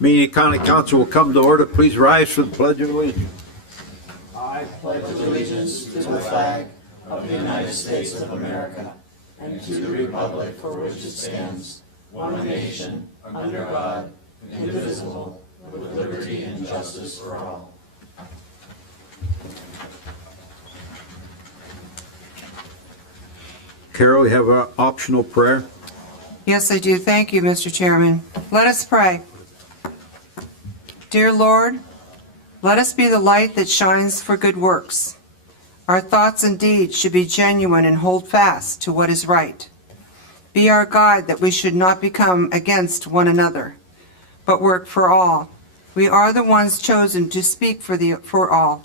Meeting of County Council will come to order. Please rise for the Pledge of Allegiance. I pledge allegiance to the flag of the United States of America and to the republic for which it stands, one nation, under God, indivisible, with liberty and justice for all. Carol, you have an optional prayer? Yes, I do. Thank you, Mr. Chairman. Let us pray. Dear Lord, let us be the light that shines for good works. Our thoughts and deeds should be genuine and hold fast to what is right. Be our guide that we should not become against one another, but work for all. We are the ones chosen to speak for all,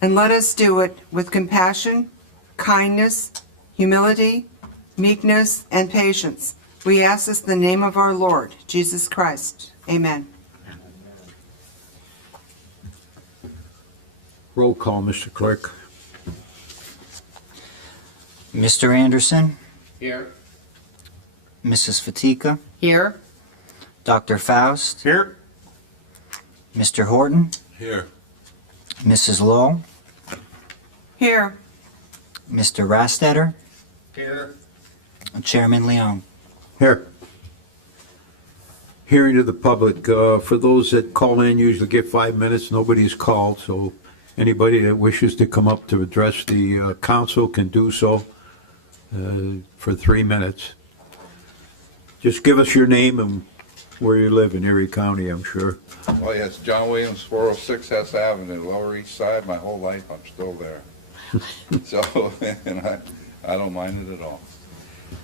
and let us do it with compassion, kindness, humility, meekness, and patience. We ask this in the name of our Lord, Jesus Christ. Amen. Roll call, Mr. Clerk. Mr. Anderson, Here. Mrs. Fatika, Here. Dr. Faust, Here. Mr. Horton, Here. Mrs. Lowe, Here. Mr. Rastetter, Here. and Chairman Leon. Here. Hearing to the public. For those that call in, usually get 5 minutes. Nobody's called, so anybody that wishes to come up to address the council can do so for 3 minutes. Just give us your name and where you live in Erie County, I'm sure. Well, yes, John Williams, 406 Hess Avenue, Lower East Side. My whole life, I'm still there. So, and I don't mind it at all.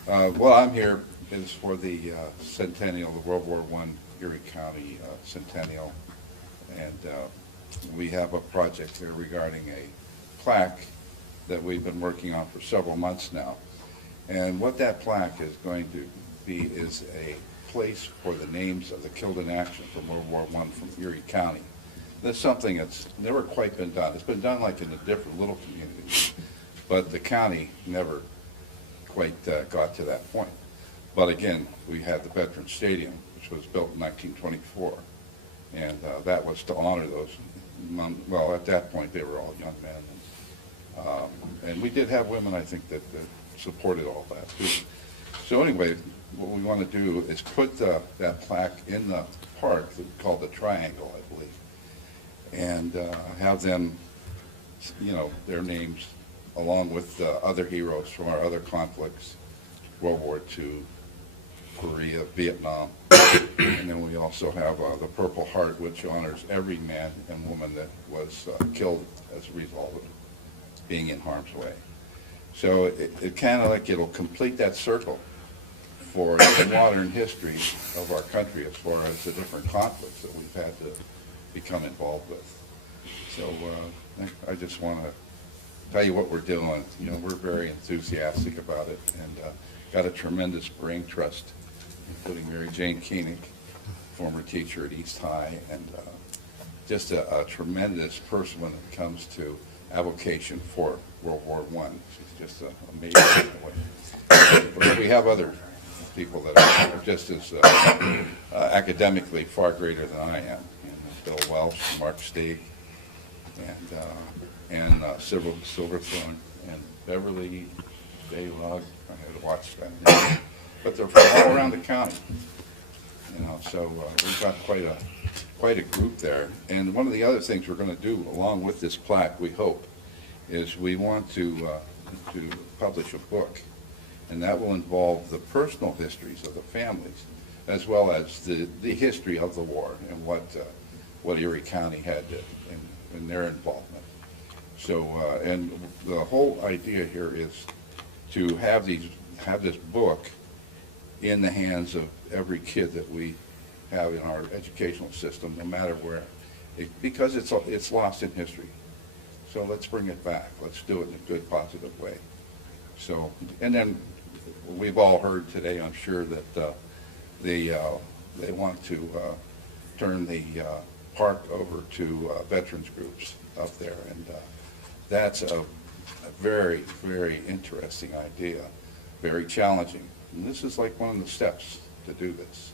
Well, I'm here is for the centennial, the World War I Erie County centennial. And we have a project here regarding a plaque that we've been working on for several months now. And what that plaque is going to be is a place for the names of the killed in action from World War I from Erie County. That's something that's never quite been done. It's been done like in a different little communities, but the county never quite got to that point. But again, we had the Veterans Stadium, which was built in 1924, and that was to honor those, well, at that point they were all young men. And we did have women, I think, that supported all that too. So anyway, what we want to do is put that plaque in the park called the Triangle, I believe, and have them, you know, their names along with other heroes from our other conflicts, World War II, Korea, Vietnam, and then we also have the Purple Heart, which honors every man and woman that was killed as a result of being in harm's way. So it kind of like it'll complete that circle for the modern history of our country as far as the different conflicts that we've had to become involved with. So I just want to tell you what we're doing. You know, we're very enthusiastic about it, and got a tremendous brain trust, including Mary Jane Koenig, former teacher at East High, and just a tremendous person when it comes to avocation for World War I. She's just amazing. But we have other people that are just as academically far greater than I am. Bill Welsh, Mark Steig, and Silverthorne, and Beverly Baylog. I had to watch that. But they're from all around the county. You know, so we've got quite a group there. And one of the other things we're going to do along with this plaque, we hope, is we want to publish a book, and that will involve the personal histories of the families, as well as the history of the war and what Erie County had in their involvement. So, and the whole idea here is to have this book in the hands of every kid that we have in our educational system, no matter where, because it's lost in history. So let's bring it back. Let's do it in a good, positive way. So, and then we've all heard today, I'm sure, that they want to turn the park over to veterans groups up there, and that's a very, very interesting idea, very challenging. And this is like one of the steps to do this.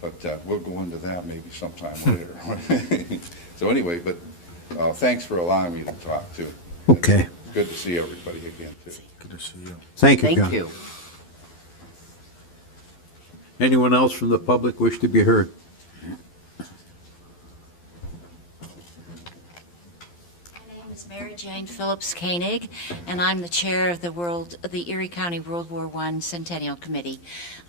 But we'll go into that maybe sometime later. So anyway, but thanks for allowing me to talk too. Okay. Good to see everybody again too. Good to see you. Thank you, Thank John. you. Anyone else from the public wish to be heard? My name is Mary Jane Phillips Koenig, and I'm the chair of the Erie County World War I Centennial Committee.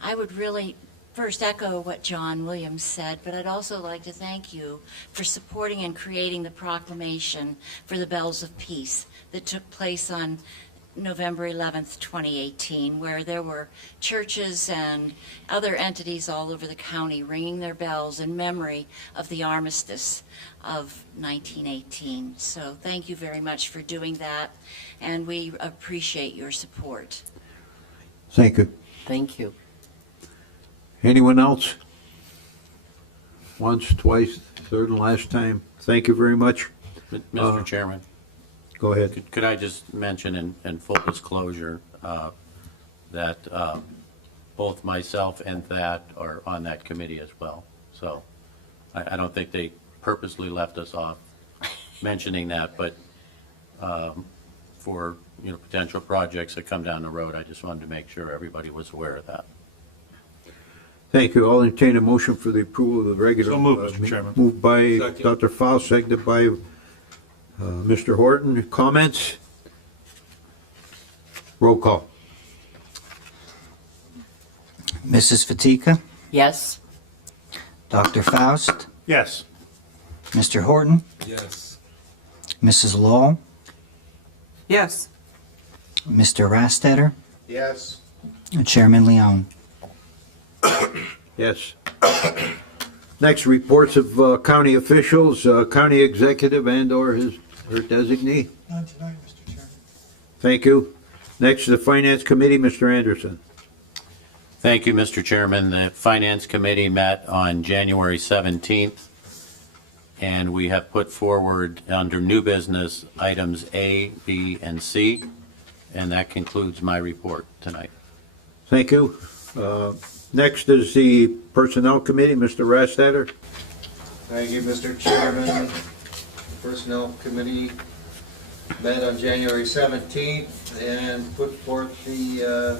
I would really first echo what John Williams said, but I'd also like to thank you for supporting and creating the proclamation for the Bells of Peace that took place on November 11th, 2018, where there were churches and other entities all over the county ringing their bells in memory of the armistice of 1918. So thank you very much for doing that, and we appreciate your support. Thank you. Thank you. Anyone else? Once, twice, third and last time. Thank you very much. Mr. Chairman, Go ahead. could I just mention in full disclosure that both myself and Thad are on that committee as well. So I don't think they purposely left us off mentioning that, but for potential projects that come down the road, I just wanted to make sure everybody was aware of that. Thank you. I'll entertain a motion for the approval of the regular. So moved, Mr. Chairman. Moved by Second. Dr. Faust, seconded by Mr. Horton. Comments? Roll call. Mrs. Fatika, Yes? Dr. Faust, Yes. Mr. Horton, Yes. Mrs. Lowell, Yes. Mr. Rastetter, Yes. and Chairman Leon. Yes. Next, reports of county officials, county executive and/or her designee. None tonight, Mr. Chairman. Thank you. Next, the Finance Committee, Mr. Anderson. Thank you, Mr. Chairman. The Finance Committee met on January 17th, and we have put forward under new business items A, B, and C, and that concludes my report tonight. Thank you. Next is the Personnel Committee, Mr. Rastetter. Thank you, Mr. Chairman. Personnel Committee met on January 17th and put forth the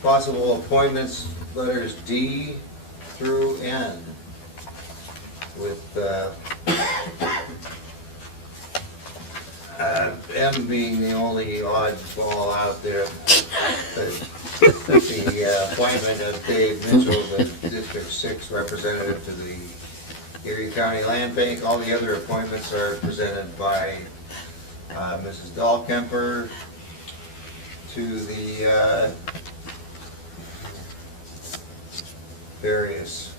possible appointments, letters D through N, with M being the only oddball out there. The appointment of Dave Mitchell, the District 6 representative to the Erie County Land Bank. All the other appointments are presented by Mrs. Dahlkemper to the various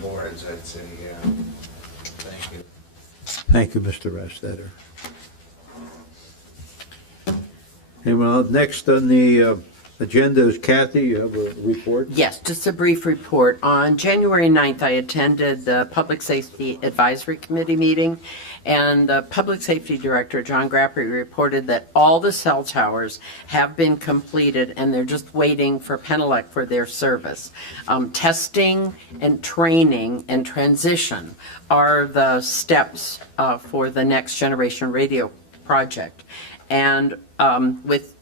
boards, I'd say. Thank you. Thank you, Mr. Rastetter. And well, next on the agenda is Kathy. You have a report? Yes, just a brief report. On January 9th, I attended the Public Safety Advisory Committee meeting, and the Public Safety Director, John Grappery, reported that all the cell towers have been completed, and they're just waiting for Penelec for their service. Testing and training and transition are the steps for the next generation radio project. And with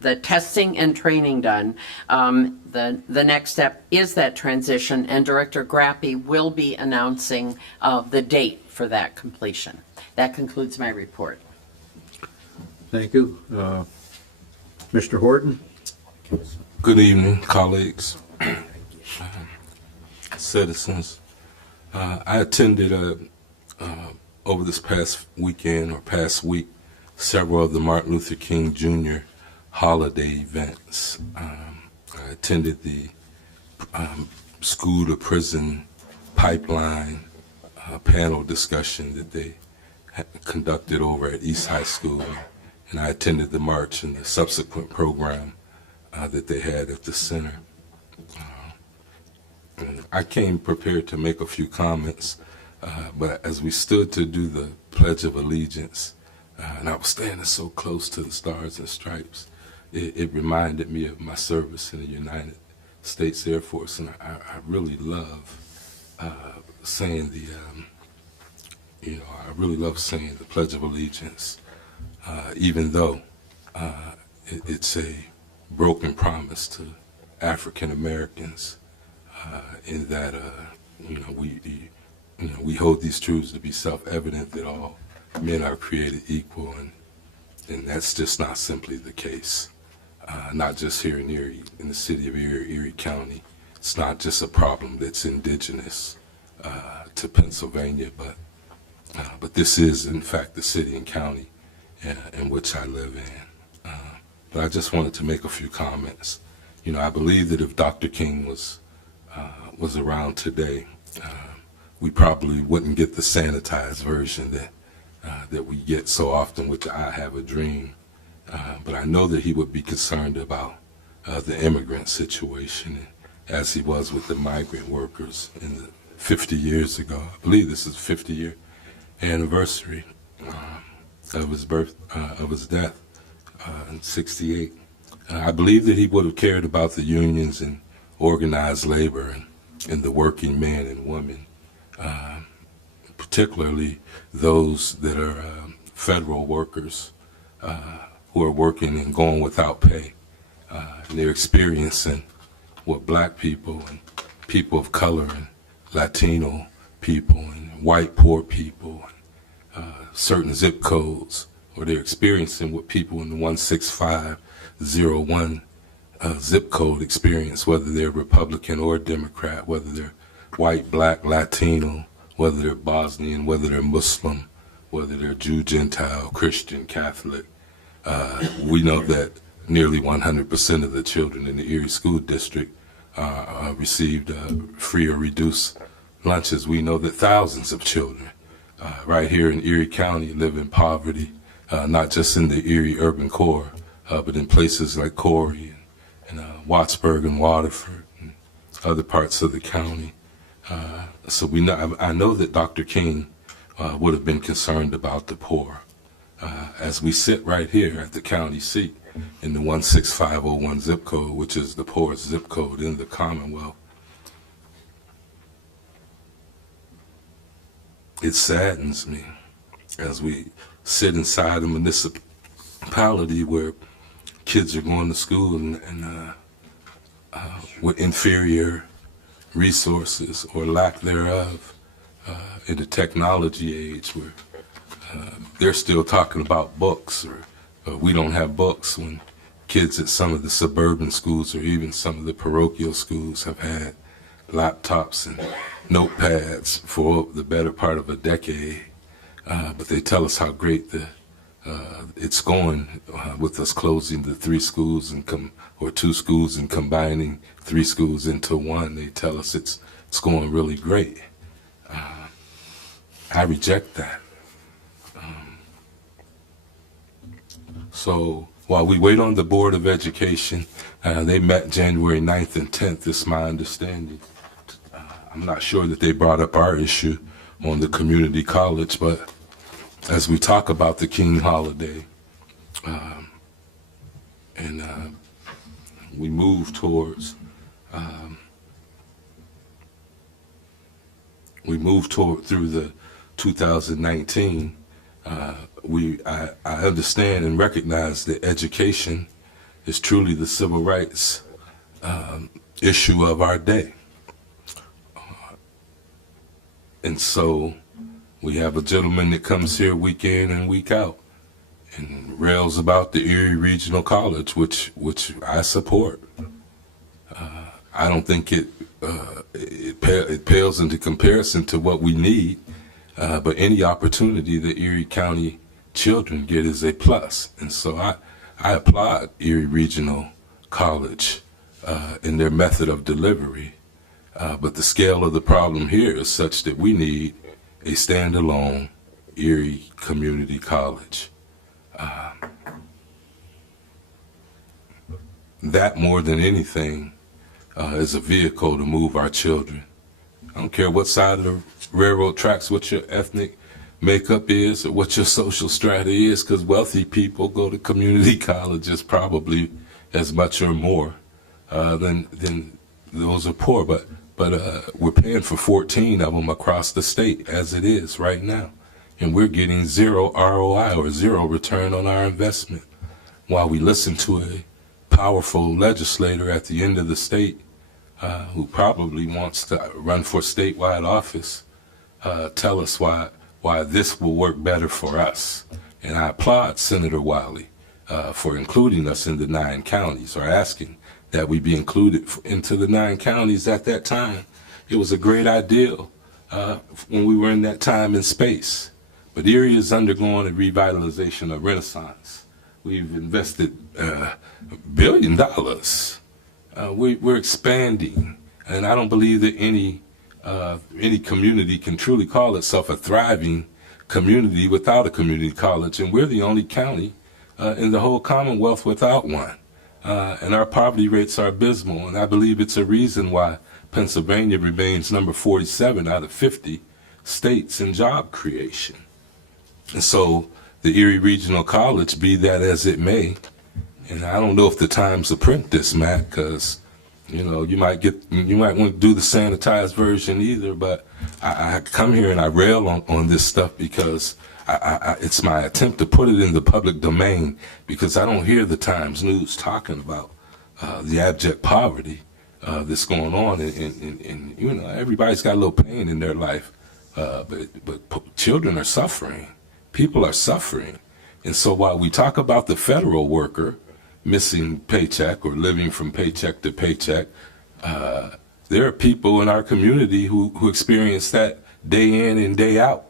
the testing and training done, the next step is that transition, and Director Grappy will be announcing the date for that completion. That concludes my report. Thank you. Mr. Horton? Good evening, colleagues, citizens. I attended over this past weekend or past week several of the Martin Luther King Jr. holiday events. I attended the school to prison pipeline panel discussion that they conducted over at East High School, and I attended the march and the subsequent program that they had at the center. And I came prepared to make a few comments, but as we stood to do the Pledge of Allegiance, and I was standing so close to the Stars and Stripes, it reminded me of my service in the United States Air Force, and I really love saying I really love saying the Pledge of Allegiance, even though it's a broken promise to African Americans, in that we hold these truths to be self-evident that all men are created equal, and that's just not simply the case. Not just here in Erie, in the city of Erie, Erie County. It's not just a problem that's indigenous to Pennsylvania, but this is, in fact, the city and county in which I live in. But I just wanted to make a few comments. I believe that if Dr. King was around today, we probably wouldn't get the sanitized version that we get so often with the I Have a Dream. But I know that he would be concerned about the immigrant situation, as he was with the migrant workers in the 50 years ago. I believe this is the 50-year anniversary of his death in '68. I believe that he would have cared about the unions and organized labor and the working men and women, particularly those that are federal workers who are working and going without pay. And they're experiencing what black people and people of color and Latino people and white poor people and certain zip codes, or they're experiencing what people in the 16501 zip code experience, whether they're Republican or Democrat, whether they're white, black, Latino, whether they're Bosnian, whether they're Muslim, whether they're Jew, Gentile, Christian, Catholic. We know that nearly 100% of the children in the Erie School District received free or reduced lunches. We know that thousands of children right here in Erie County live in poverty, not just in the Erie urban core, but in places like Corey and Wattsburg and Waterford and other parts of the county. So I know that Dr. King would have been concerned about the poor. As we sit right here at the county seat in the 16501 zip code, which is the poorest zip code in the Commonwealth, it saddens me as we sit inside a municipality where kids are going to school and with inferior resources or lack thereof, in the technology age where they're still talking about books, or we don't have books, when kids at some of the suburban schools or even some of the parochial schools have had laptops and notepads for the better part of a decade. But they tell us how great it's going with us closing the 3 schools or 2 schools and combining 3 schools into 1. They tell us it's going really great. I reject that. So while we wait on the Board of Education, they met January 9th and 10th, is my understanding. I'm not sure that they brought up our issue on the community college, but as we talk about the King holiday, and we move towards through the 2019, I understand and recognize that education is truly the civil rights issue of our day. And so we have a gentleman that comes here week in and week out and rails about the Erie Regional College, which I support. I don't think it pales into comparison to what we need, but any opportunity that Erie County children get is a plus. And so I applaud Erie Regional College in their method of delivery. But the scale of the problem here is such that we need a standalone Erie Community College. That more than anything is a vehicle to move our children. I don't care what side of the railroad tracks, what your ethnic makeup is, or what your social strata is, because wealthy people go to community colleges probably as much or more than those are poor, but we're paying for 14 of them across the state as it is right now, and we're getting zero ROI or zero return on our investment, while we listen to a powerful legislator at the end of the state who probably wants to run for statewide office tell us why this will work better for us. And I applaud Senator Wiley for including us in the 9 counties, or asking that we be included into the 9 counties at that time. It was a great idea when we were in that time and space. But Erie is undergoing a revitalization, a renaissance. We've invested $1 billion. We're expanding, and I don't believe that any community can truly call itself a thriving community without a community college, and we're the only county in the whole Commonwealth without one. And our poverty rates are abysmal, and I believe it's a reason why Pennsylvania remains number 47 out of 50 states in job creation. And so the Erie Regional College, be that as it may, and I don't know if the Times will print this, Matt, because you might want to do the sanitized version either, but I come here and I rail on this stuff because it's my attempt to put it in the public domain, because I don't hear the Times News talking about the abject poverty that's going on, and everybody's got a little pain in their life, but children are suffering, people are suffering, and so while we talk about the federal worker missing paycheck or living from paycheck to paycheck, there are people in our community who experience that day in and day out.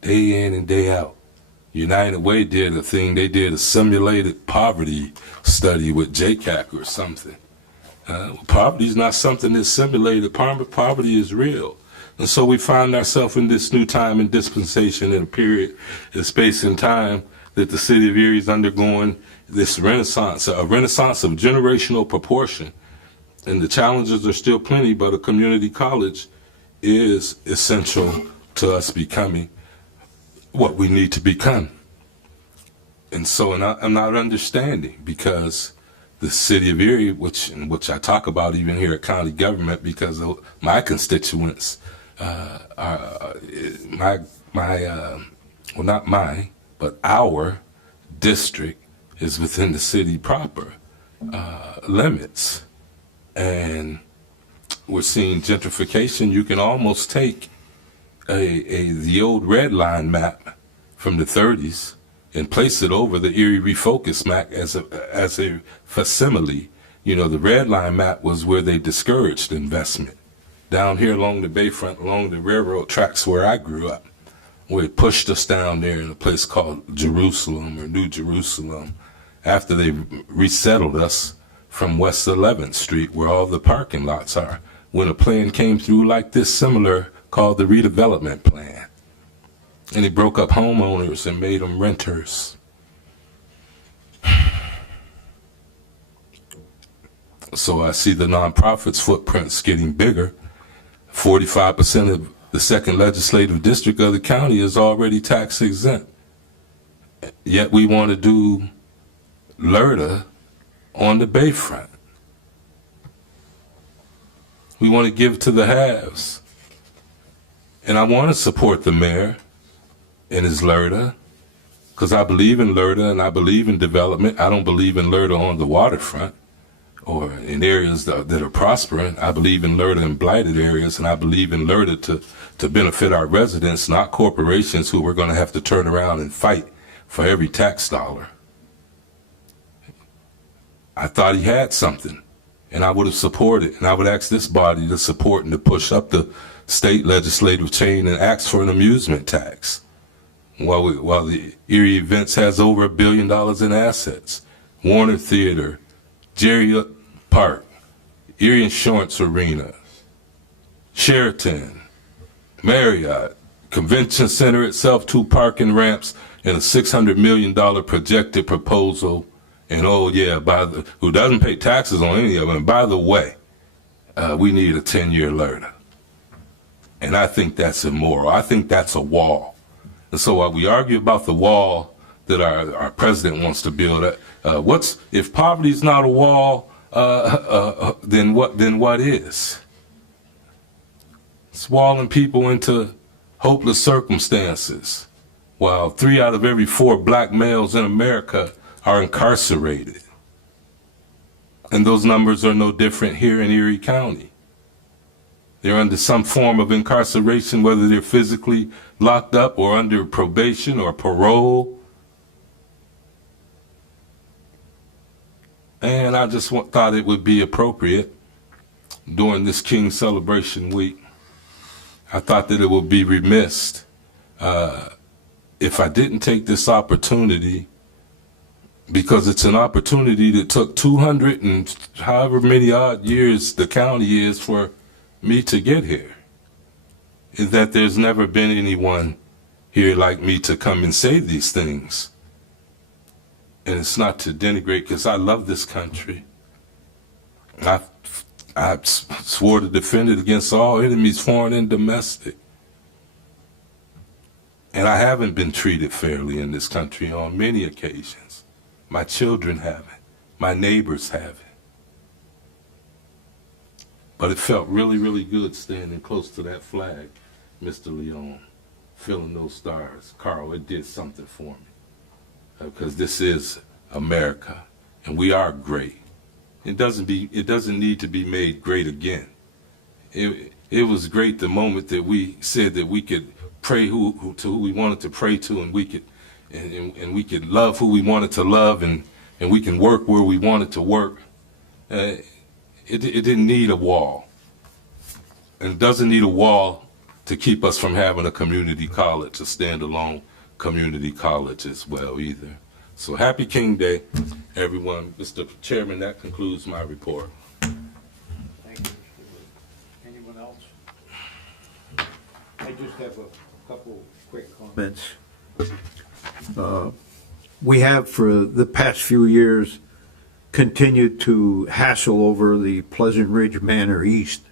Day in and day out. United Way did a thing. They did a simulated poverty study with JCAC or something. Poverty is not something that's simulated. Poverty is real. And so we find ourselves in this new time and dispensation, in a period, in space and time, that the city of Erie is undergoing this renaissance, a renaissance of generational proportion. And the challenges are still plenty, but a community college is essential to us becoming what we need to become. And so I'm not understanding, because the city of Erie, which I talk about even here at county government, because of my constituents, not mine, but our district is within the city proper limits. And we're seeing gentrification. You can almost take the old red line map from the 30s and place it over the Erie Refocus map as a facsimile. The red line map was where they discouraged investment. Down here along the bayfront, along the railroad tracks where I grew up, where it pushed us down there in a place called Jerusalem or New Jerusalem, after they resettled us from West 11th Street, where all the parking lots are, when a plan came through like this, similar, called the redevelopment plan. And it broke up homeowners and made them renters. So I see the nonprofits' footprints getting bigger. 45% of the second legislative district of the county is already tax exempt. Yet we want to do LERTA on the bayfront. We want to give to the haves. And I want to support the mayor in his LERTA, because I believe in LERTA and I believe in development. I don't believe in LERTA on the waterfront or in areas that are prospering. I believe in LERTA in blighted areas, and I believe in LERTA to benefit our residents, not corporations who are going to have to turn around and fight for every tax dollar. I thought he had something, and I would have supported, and I would ask this body to support and to push up the state legislative chain and ask for an amusement tax. While the Erie Events has over $1 billion in assets, Warner Theater, Jerry Park, Erie Insurance Arena, Sheraton, Marriott, Convention Center itself, 2 parking ramps, and a $600 million projected proposal. And oh yeah, who doesn't pay taxes on any of them. And by the way, we need a 10-year LERTA. And I think that's immoral. I think that's a wall. And so while we argue about the wall that our president wants to build. If poverty is not a wall, then what is? It's walling people into hopeless circumstances, while 3 out of every 4 black males in America are incarcerated. And those numbers are no different here in Erie County. They're under some form of incarceration, whether they're physically locked up or under probation or parole. And I just thought it would be appropriate during this King Celebration Week. I thought that it would be remiss if I didn't take this opportunity, because it's an opportunity that took 200 and however many odd years the county is for me to get here, is that there's never been anyone here like me to come and say these things. And it's not to denigrate, because I love this country. I swore to defend it against all enemies, foreign and domestic. And I haven't been treated fairly in this country on many occasions. My children haven't. My neighbors haven't. But it felt really, really good standing close to that flag, Mr. Leon, feeling those stars. Carl, it did something for me. Because this is America, and we are great. It doesn't need to be made great again. It was great the moment that we said that we could pray to who we wanted to pray to, and we could love who we wanted to love, and we can work where we wanted to work. It didn't need a wall, and it doesn't need a wall to keep us from having a community college, a standalone community college as well either. So happy King Day, everyone. Mr. Chairman, that concludes my report. Thank you, Mr. Wood. Anyone else? I just have a couple quick comments. We have, for the past few years, continued to hassle over the Pleasant Ridge Manor East.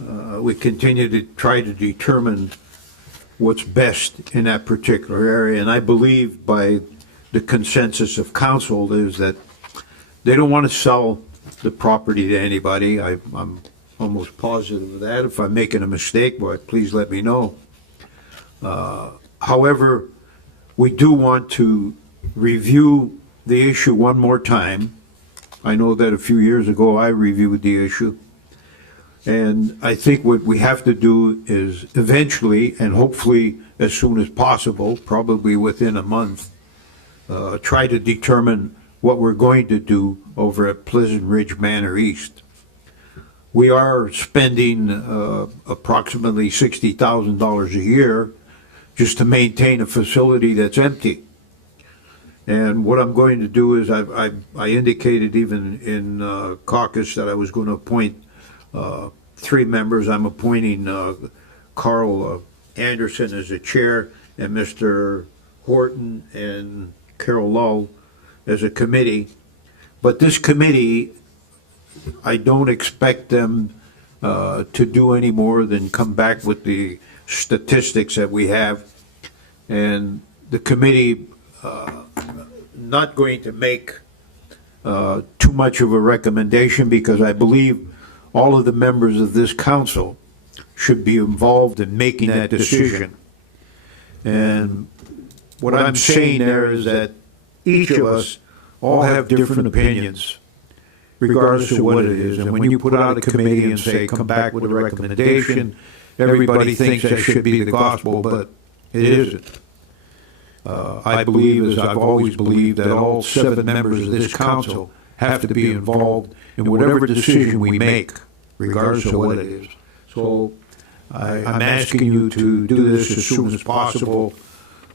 We continue to try to determine what's best in that particular area, and I believe by the consensus of council is that they don't want to sell the property to anybody. I'm almost positive of that. If I'm making a mistake, well, please let me know. However, we do want to review the issue one more time. I know that a few years ago I reviewed the issue. And I think what we have to do is eventually, and hopefully as soon as possible, probably within a month, try to determine what we're going to do over at Pleasant Ridge Manor East. We are spending approximately $60,000 a year just to maintain a facility that's empty. And what I'm going to do is, I indicated even in caucus that I was going to appoint 3 members. I'm appointing Carl Anderson as the chair, and Mr. Horton and Carol Lull as a committee. But this committee, I don't expect them to do any more than come back with the statistics that we have. And the committee not going to make too much of a recommendation, because I believe all of the members of this council should be involved in making that decision. And what I'm saying there is that each of us all have different opinions, regardless of what it is. And when you put out a committee and say, come back with a recommendation, everybody thinks that should be the gospel, but it isn't. I believe, as I've always believed, that all 7 members of this council have to be involved in whatever decision we make, regardless of what it is. So I'm asking you to do this as soon as possible.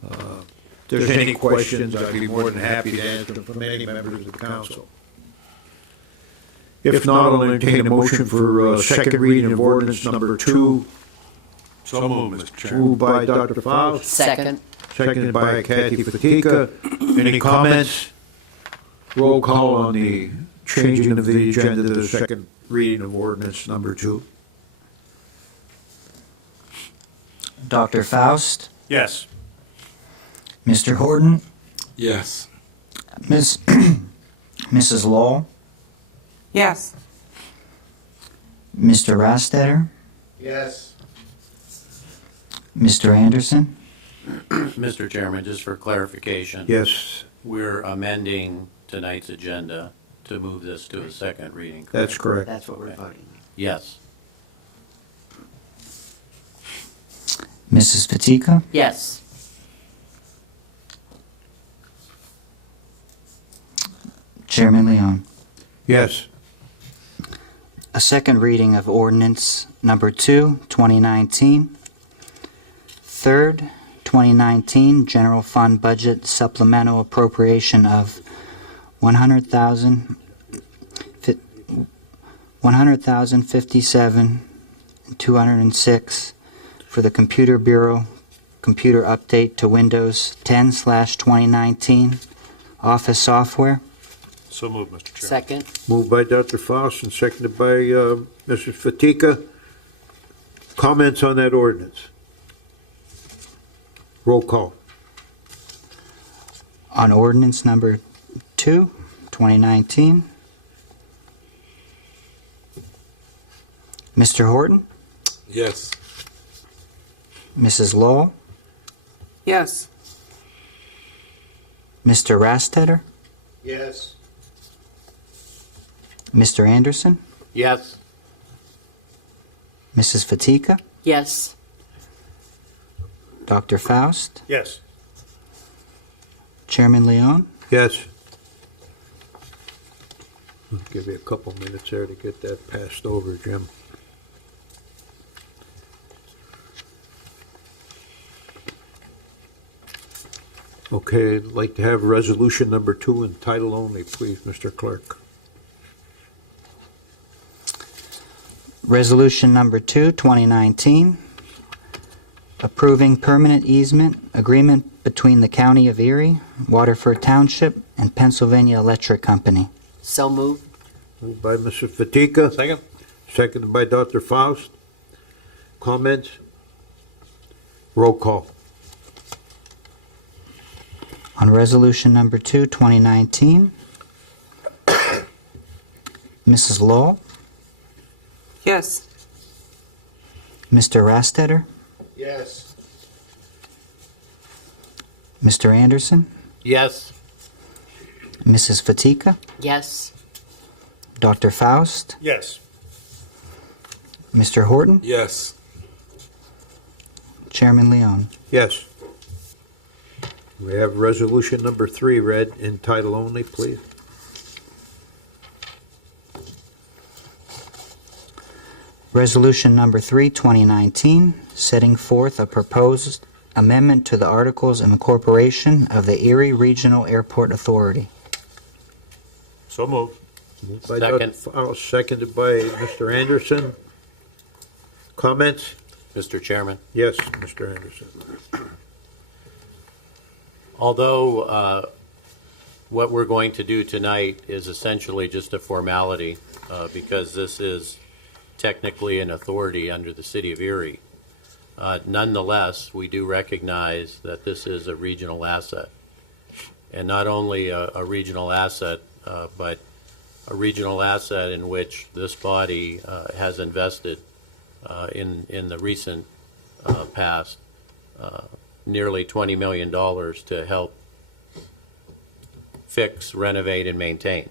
If there's any questions, I'd be more than happy to answer them from any members of the council. If not, I'll entertain a motion for second reading of ordinance number 2. So moved, Mr. Chairman. Moved by Dr. Faust, Second. seconded by Kathy Fatika. Any comments? Roll call on the changing of the agenda to the second reading of ordinance number 2. Dr. Faust, Yes. Mr. Horton, Yes. Ms. Mrs. Lowell, Yes. Mr. Rastetter, Yes. Mr. Anderson, Mr. Chairman, just for clarification. Yes, We're amending tonight's agenda to move this to a second reading. that's correct. That's what we're voting on. Yes. Mrs. Fatika, Yes. Chairman Leon. Yes, A second reading of ordinance number 2, 2019. Third, 2019 general fund budget supplemental appropriation of $100,057,206 for the Computer Bureau computer update to Windows 10/2019 office software. So moved, Mr. Chairman. Second. moved by Dr. Faust and seconded by Mrs. Fatika. Comments on that ordinance? Roll call. On ordinance number 2, 2019. Mr. Horton, Yes. Mrs. Lowell, Yes. Mr. Rastetter, Yes. Mr. Anderson, Yes. Mrs. Fatika, Yes. Dr. Faust, Yes. Chairman Leon. Yes. I'll give you a couple minutes there to get that passed over, Jim. Okay, I'd like to have resolution number 2 in title only, please, Mr. Clerk. Resolution number 2, 2019, approving permanent easement agreement between the County of Erie, Waterford Township, and Pennsylvania Electric Company. So moved. Moved by Mr. Fatika, Second? seconded by Dr. Faust. Comments? Roll call. On resolution number 2, 2019, Mrs. Lowell, Yes. Mr. Rastetter, Yes. Mr. Anderson, Yes. Mrs. Fatika, Yes. Dr. Faust, Yes. Mr. Horton, Yes. Chairman Leon. Yes. We have resolution number 3 read in title only, please. Resolution number 3, 2019, setting forth a proposed amendment to the Articles of Incorporation of the Erie Regional Airport Authority. So moved. Moved by Dr. Faust, seconded by Mr. Anderson. Comments? Mr. Chairman. Yes, Mr. Anderson. Although what we're going to do tonight is essentially just a formality because this is technically an authority under the City of Erie. Nonetheless, we do recognize that this is a regional asset. And not only a regional asset, but a regional asset in which this body has invested in the recent past nearly $20 million to help fix, renovate, and maintain.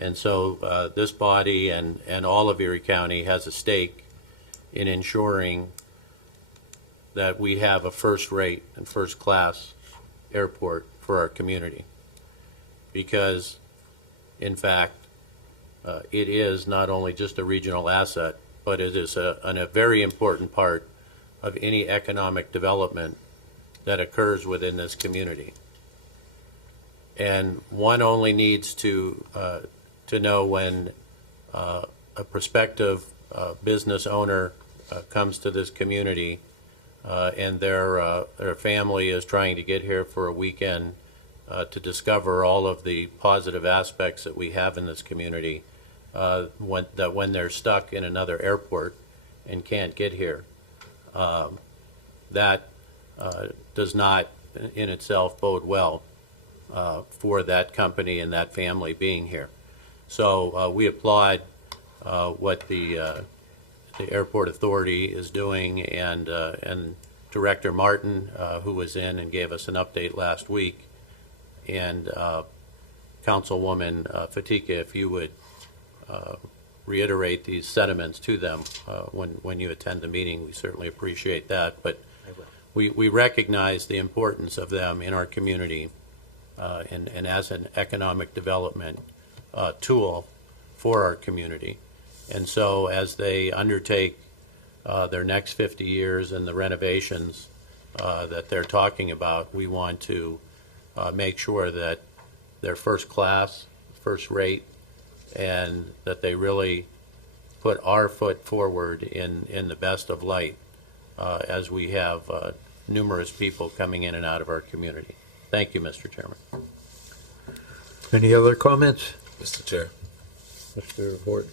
And so this body and all of Erie County has a stake in ensuring that we have a first-rate and first-class airport for our community. Because, in fact, it is not only just a regional asset, but it is a very important part of any economic development that occurs within this community. And one only needs to know when a prospective business owner comes to this community and their family is trying to get here for a weekend to discover all of the positive aspects that we have in this community, when they're stuck in another airport and can't get here, that does not in itself bode well for that company and that family being here. So we applaud what the airport authority is doing, and Director Martin, who was in and gave us an update last week, and Councilwoman Fatika, if you would reiterate these sentiments to them when you attend the meeting, we certainly appreciate that. But we recognize the importance of them in our community and as an economic development tool for our community. And so as they undertake their next 50 years and the renovations that they're talking about, we want to make sure that they're first class, first rate, and that they really put our foot forward in the best of light as we have numerous people coming in and out of our community. Thank you, Mr. Chairman. Any other comments? Mr. Chair. Mr. Horton?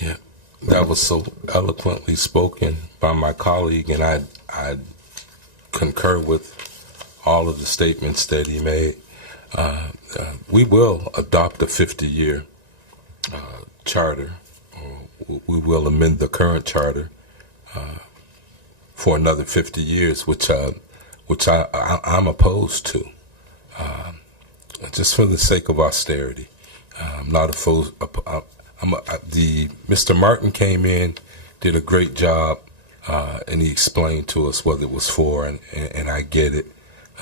Yeah, that was so eloquently spoken by my colleague, and I concur with all of the statements that he made. We will adopt a 50-year charter, or we will amend the current charter for another 50 years, which I'm opposed to, just for the sake of austerity. I'm not opposed. Mr. Martin came in, did a great job, and he explained to us what it was for, and I get it.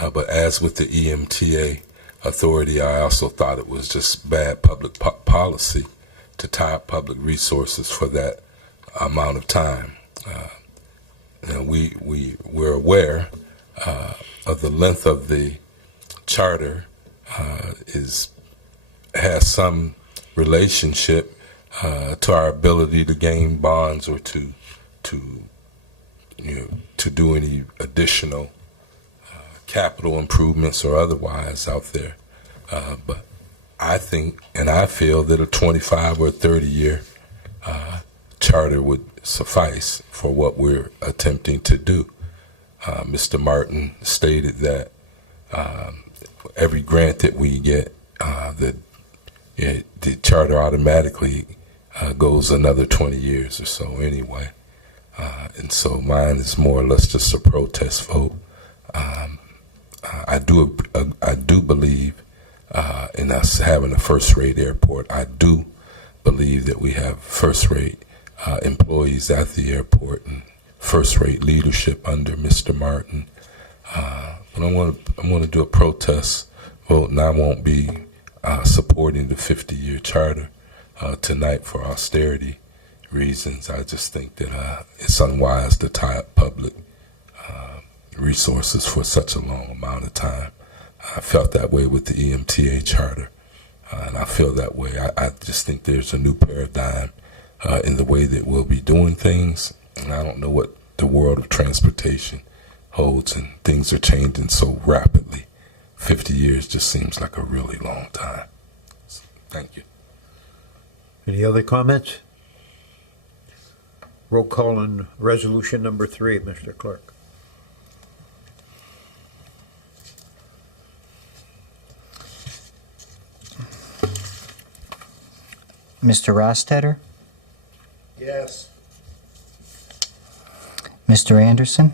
But as with the EMTA authority, I also thought it was just bad public policy to tie up public resources for that amount of time. And we're aware of the length of the charter has some relationship to our ability to gain bonds or to do any additional capital improvements or otherwise out there. But I think and I feel that a 25 or 30-year charter would suffice for what we're attempting to do. Mr. Martin stated that every grant that we get, the charter automatically goes another 20 years or so anyway. And so mine is more or less just a protest vote. I do believe in us having a first-rate airport. I do believe that we have first-rate employees at the airport and first-rate leadership under Mr. Martin. But I want to do a protest vote, and I won't be supporting the 50-year charter tonight for austerity reasons. I just think that it's unwise to tie up public resources for such a long amount of time. I felt that way with the EMTA charter, and I feel that way. I just think there's a new paradigm in the way that we'll be doing things, and I don't know what the world of transportation holds, and things are changing so rapidly. 50 years just seems like a really long time. So, thank you. Any other comments? Roll call on resolution number 3, Mr. Clerk. Mr. Rostetter, Yes. Mr. Anderson,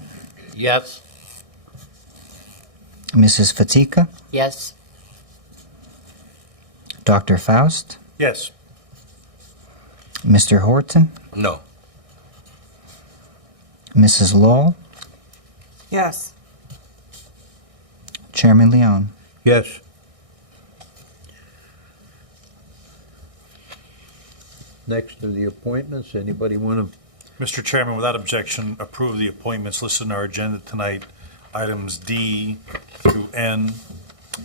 Yes. Mrs. Fatika, Yes. Dr. Faust, Yes. Mr. Horton, No. Mrs. Lowell, Yes. Chairman Leon. Yes. Next to the appointments, anybody want to? Mr. Chairman, without objection, approve the appointments listed in our agenda tonight, items D through N,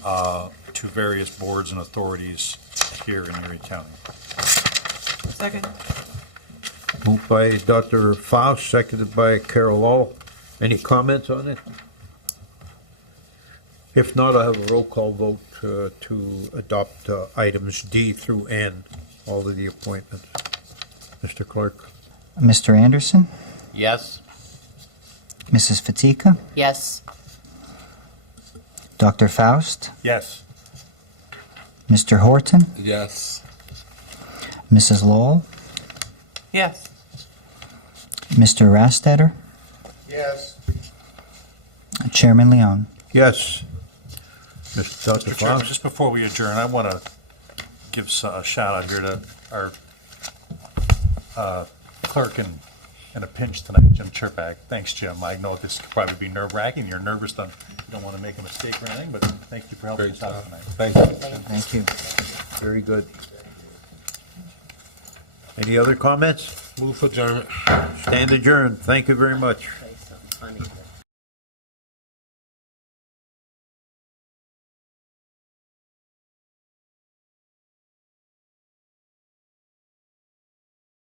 to various boards and authorities here in Erie County. Second. Moved by Dr. Faust, seconded by Carol All. Any comments on it? If not, I have a roll call vote to adopt items D through N, all of the appointments. Mr. Clerk? Mr. Anderson, Yes. Mrs. Fatika, Yes. Dr. Faust, Yes. Mr. Horton, Yes. Mrs. Lowell, Yes. Mr. Rastetter, Yes. Chairman Leon. Yes. Mr. Dr. Mr. Chairman, Faust? just before we adjourn, I want to give a shout out here to our clerk in a pinch tonight, Jim Chirpak. Thanks, Jim. I know this could probably be nerve-wracking. You're nervous, you don't want to make a mistake or anything, but thank you for helping Great us out job. tonight. Thank you. Thank you. Very good. Any other comments? Move for adjournment. Stand adjourned. Thank you very much. Say something funny.